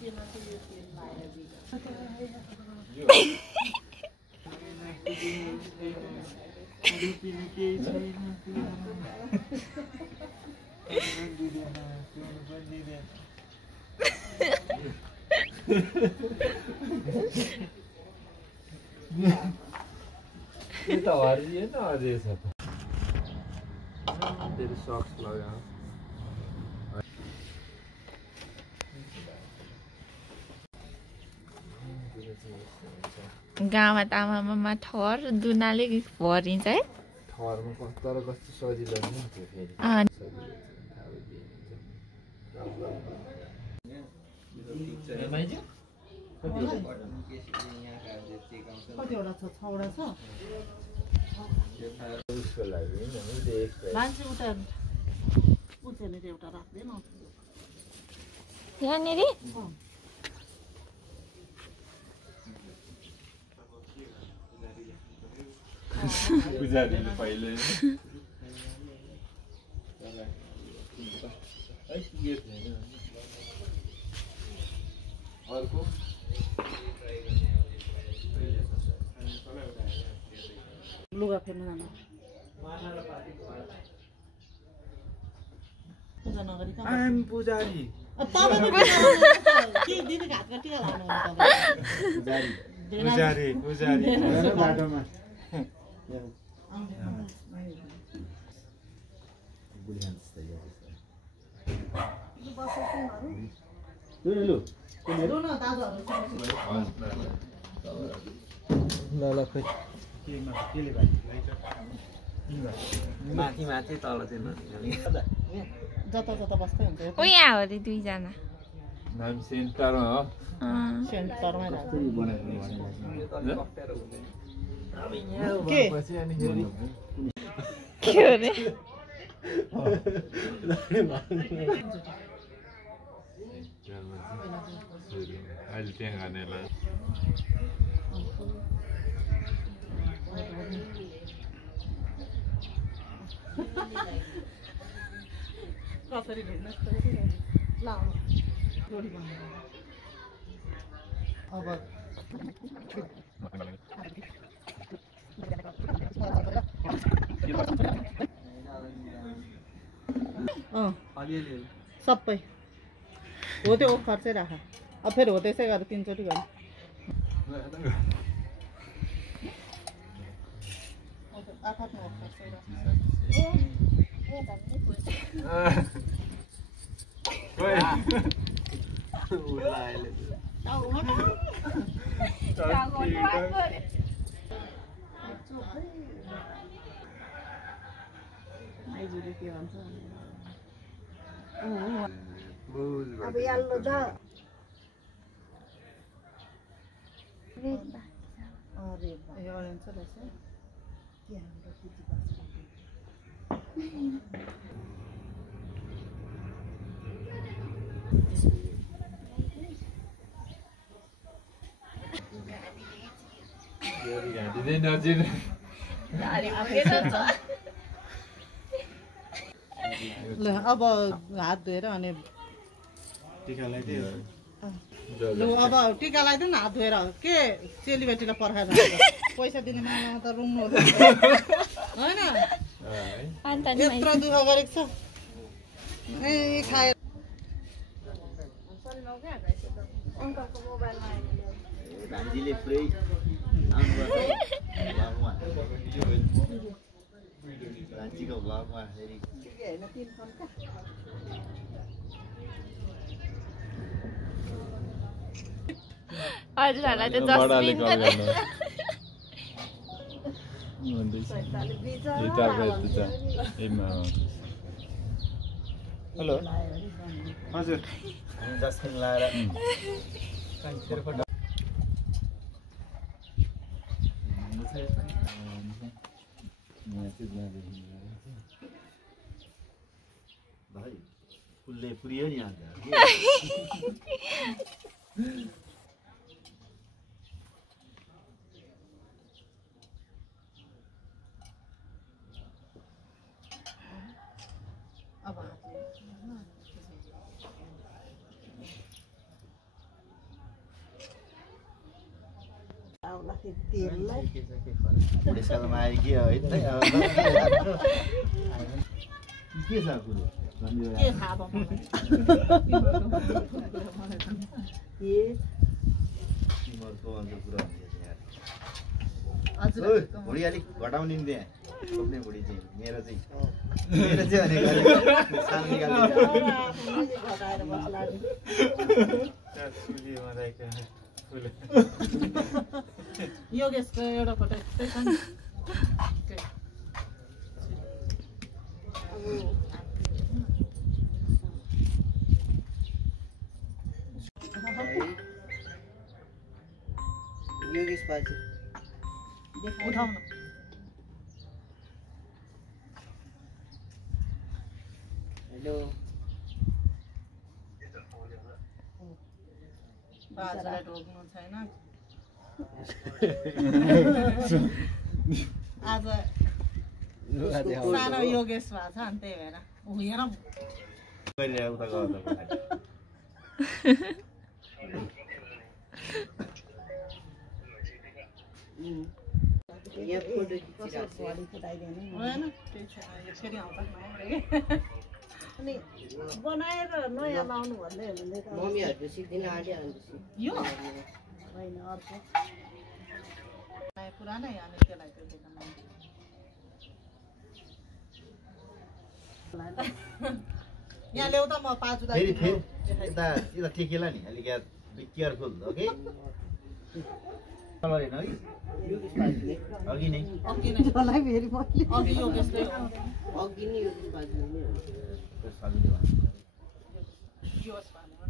ये तो आ रही है ना आज ऐसा तो तेरे सॉक्स लगा गाउँमा त आमामा ठहर दुनाले भरिन्छ है ठहरमा तर कस्तो सजिलो नि त्यो फेरि कतिवटा छ 6वटा छ उसको लागि मान्छे उता उठेर एउटा राख्दैन यहाँनिर पुजारीले पहिले अर्को लुगा फेर्न जानु पूजा नगरी आम पुजारी के दिदी घाटमा टिका लाउनु पुजारी पुजारी बाटोमा ल ल खोइ माथि माथि तल चाहिँ जता जता बस्दै हुन्छ ओ यहाँ हो रे दुईजना नाम सेन्टरमा हो सेन्टरमै राख्छ के के हो रे अहिले त्यहाँ खानेलाई कसरी ढुक्न लाउनु रोटी बनाउनु अब सबै हो त्यो खर्चै राख अब फेरि हो त्यसै गरेर 3 चोटि गर्नु आफ्नो खर्चै राख आइजुले के भन्छ अब याल्लो दा अरे यो ऑरेंज छ रहेछ के हाम्रो पिटी पास ल अब हात धोएर अनि टिका लगाइदियो लु अब टिका लगाइदिनु न हात धोएर के चेलीबेटीलाई पर्खाएर पैसा दिने मामा त रुङ्नु होइन यत्रो दुःख गरेको छ ए खाएर भान्जीले पुरै भान्जीको भ्लगमा फेरि हजुरहरूलाई त जसमिन हेलो हजुर जसमिन लाएर भाइ फुलले पुरियो नि आज बुढेसकालमा आयो कि है त के छ कुरो के थाहा भयो तिमीहरूको अन्त कुरा हजुर भुँडी अलिक घटाउने नि त्यहाँ छोप्ने भुँडी चाहिँ मेरो चाहिँ भनेको सानो योगेशको एउटा फोटो त्यही छ नि योगेश बाजे उठाउन हेलो बाजेलाई ढोक्नु छैन आज सानो योगेश भएको छ अनि त्यही भएर हेरौँ गरिरहेको उता गर्दा यहाँ फोटो खिचिरहेको होइन त्यही छ यो फेरि आउँछ अनि बनाएर नयाँ लाउनु भन्दै हुँदै त मम्मीहरुले सिक्दिन आँटीहरुले यो होइन अर्को पुरानै अनि त्यसलाई त्यो देख्न यहाँ ल्याउ त म पाजुलाई फेरि यता टेकेला नि अलिक बी केयरफुल ओके कलर हेर्नु अघि नै जसलाई फेरि मैले अघि योगेशले अघि नै योगेश बाजे नै योगेश भन्नु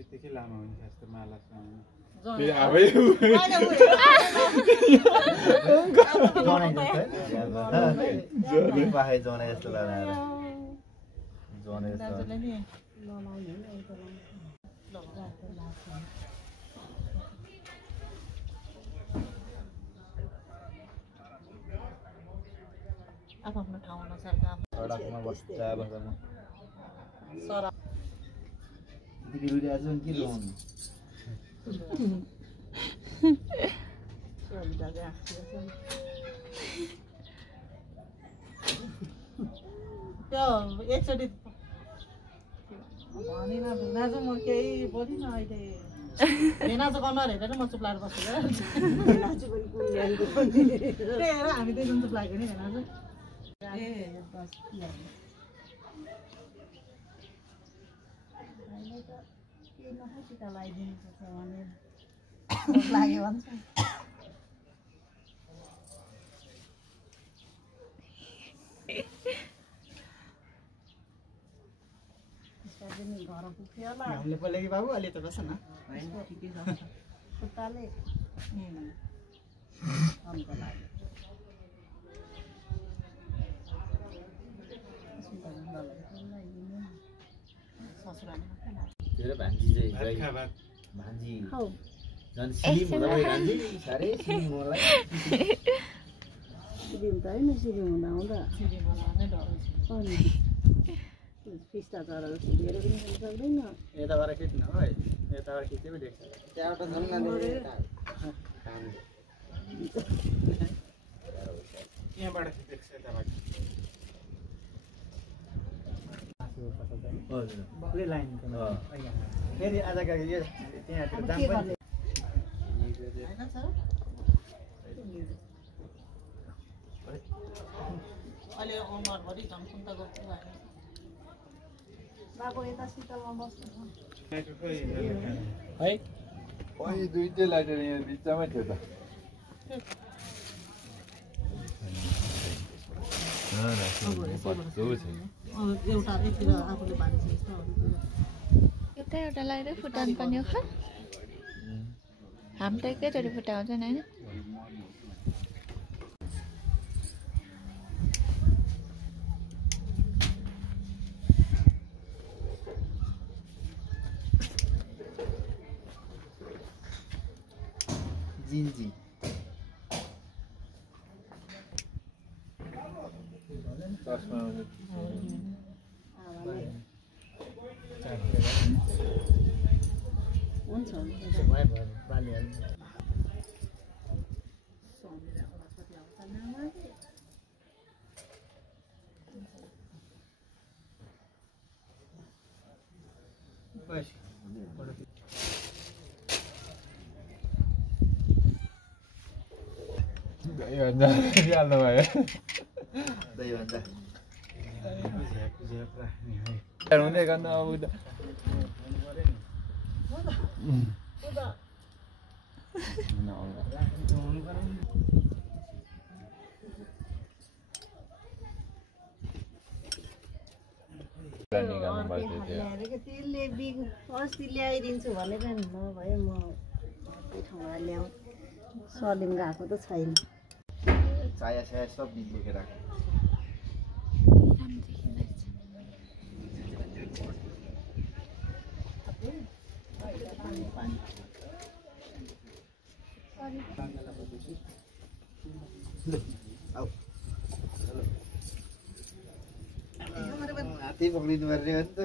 यतिकै लामो हुन्छ यस्तो माला पाखे जनाइ जस्तो लगाएर जनाइ जस्तो आफ्नो ठाउँ अनुसार काम सडकमा बस्दा बस्दामा सर यतिकै रुइरहेको छ नि के रुवाउनु त्यो एकचोटि भनिन भेना चाहिँ म केही बोलिनँ अहिले भेना चाहिँ गर्नु हेरेर म चुप लागेर बसेर त्यही हेर हामी दुईजना चुप लाग्यो नि भेना चाहिँ टिका लगाइदिनुपर्छ भनेर लाग्यो भन्छ घर पुग्थ्यो होला हामीले बोले कि बाबु अलि त बस न खुट्टाले अन्त लाग्यो तेरो भान्जी चाहिँ भान्जी झन् सिलिम हुँदा भयो भान्जी साह्रै सिलिम मलाई सिलिम त होइन सिलिम हुँदा हुँदा अनि फिस्टा चरा जस्तो लिएर पनि खान सक्दैन यताबाट खिच्नु है यताबाट खिचे पनि देख्छ त्यहाँबाट झन् यहाँबाट खिचेको छ यताबाट पुरै लाइन फेरि आजका यो त्यहाँतिर जाम पनि अहिले उमरभरि झन्कुन्त गएको बाबु यता शीतलमा बस्नु है अनि दुईटै लाइटर यहाँ बिचमै थियो त एउटा यतिर आफूले बाँधिसकेको यता एउटा लगाएर फुटाउनु पर्ने हो खा हामी त एकैचोटि फुटाउँछ नि होइन जिन्जी हुन्छ भयो बाल्ने हाल्नु भयो दही भन्दा हुँदै गर्नु अब त्यसले अस्ति ल्याइदिन्छु भनेर नभए म अर्कै ठाउँमा ल्याउँ सलिम गएको त छैन चाया साया सब दिन बोकेर आएको हात्ती पक्रिनु पर्ने हो नि त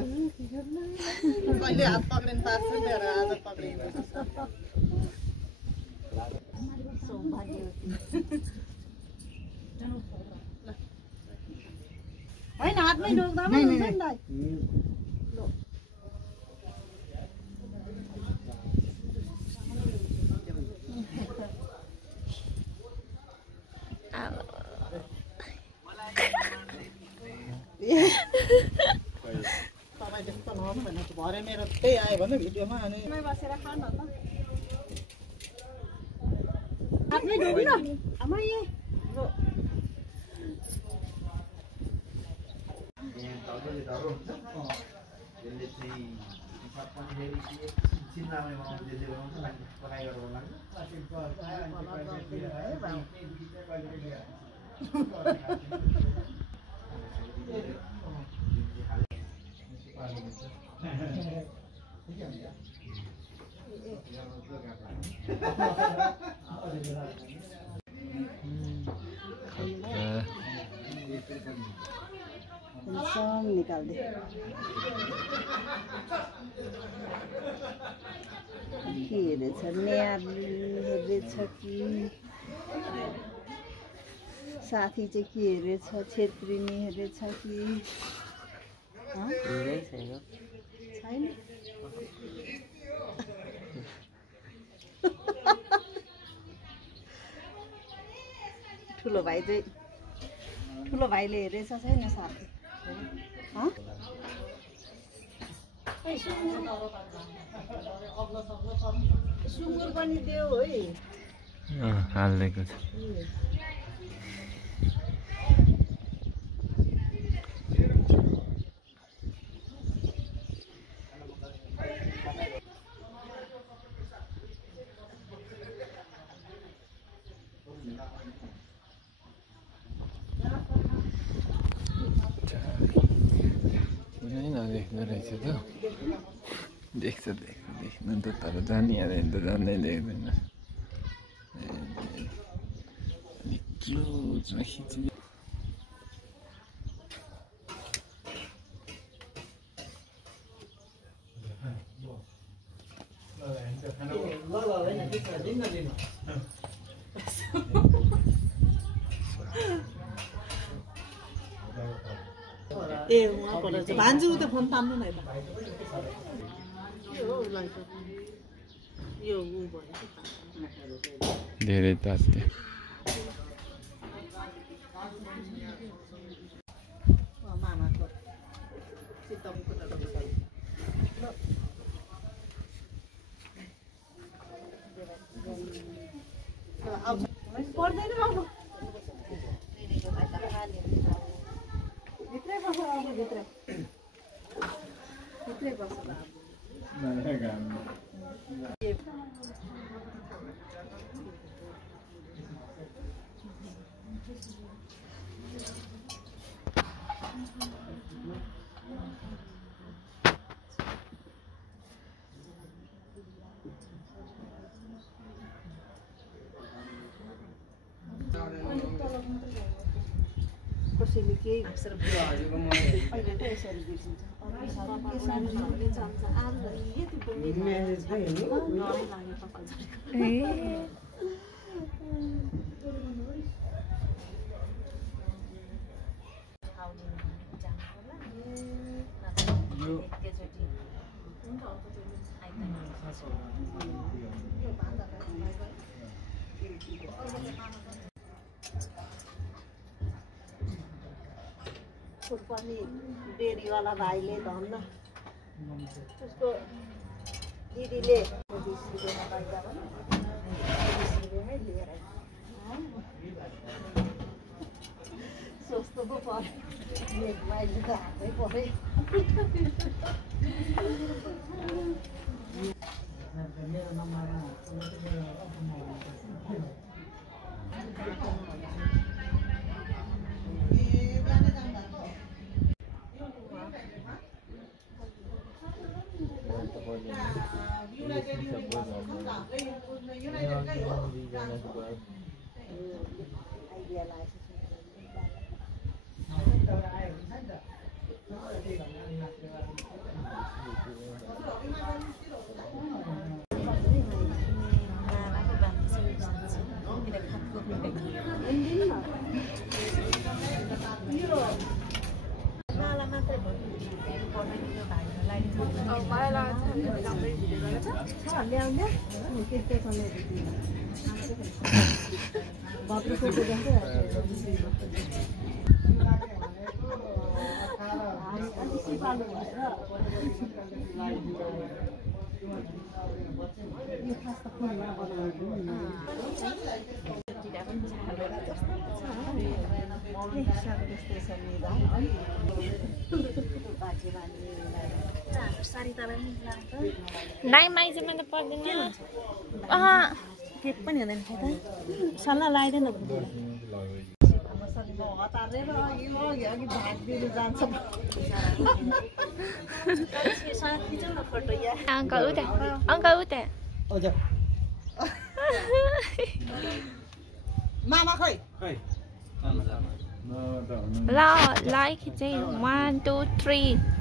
कहिले हात पक्रिनु पार्छ मेरो आज पक्रिनु होइन हातमै ढोक्दा पनि हुन्छ नि दाइ तपाईँ जस्तो नहोस् भनेको भरे मेरो त्यही आयो भने भिडियोमा अनि बसेर खान न हातमै ढोक्नु आमा ए सब निकाल्दे के रहेछ न्याली रहेछ कि साथी चाहिँ के रहेछ छेत्रिनी रहेछ कि छैन ठुलो भाइले हेरेछ छैन साथी सुँगुर पनि देऊ है हालिदिएको छ देख्दो रहेछ त देख्छ देख्नु त तर जानिहाल्यो त जान्दै देख्दैन अलिक क्लोजमा खिच्नु ए उहाँ परेछ भान्जी उता फोन तान्नु न यता यो उ भयो धेरै तात्यो मामाको सितमको पर्दैन अब भित्रै बस्छ अब भित्रै बस्छ कसैले केही अहिले त यसरी बिर्सिन्छ पनि डेरीवाला भाइले धन्न उसको दिदीले 20 रुपियाँमा पाइदा भने 20 रुपियाँमै लिएर सस्तो पो पर्यो मेघमाइले त हातै पर्यो मेरो नम्बरमा नाइ माइजमा त पर्दैन केक पनि हुँदैन त सल्लाह लगाइदैन हतारेर यो अघि भाग दिनु जान्छ अङ्कल उता मामा खै ल लाइक चाहिँ 1 2 3